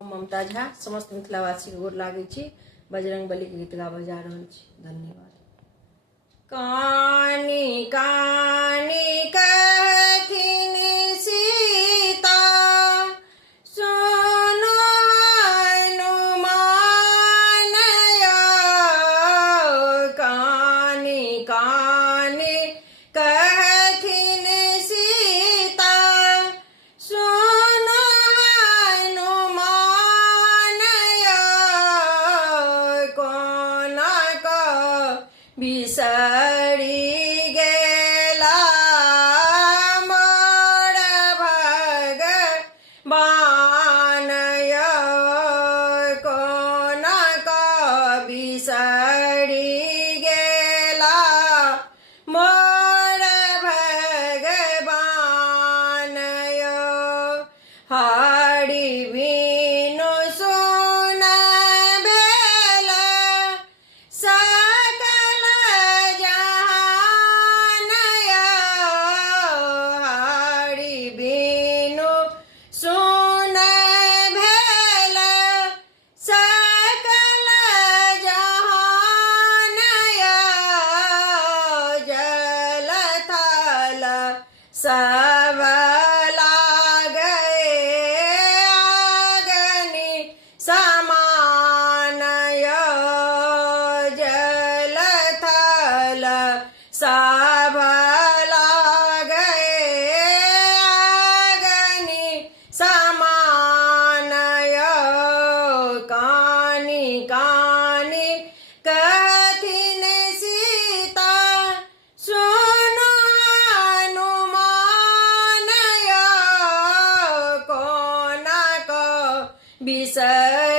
ममता झा समस्त मिथिलावासी के गोर लागे छी। बजरंग बली के गीत गाबऽ जा रहल छी। धन्यवाद। कानी कानी कहथिन सीता सुनो हनुमान कानी कानी कहथिन सीता सुनो हनुमान कोना का बिसरी गेला मोर भगवान कोना का बिसरी गेला मोर भगवान हरि बिनु सुन भेल सकल जहान हरि बिनु सुन भेल सकल जहान जल थल सब लागे अग्नि समान जल थल सब लागे अग्नि समान कानी कानी कहथिन सीता सुनो हनुमान कोना को बिसरी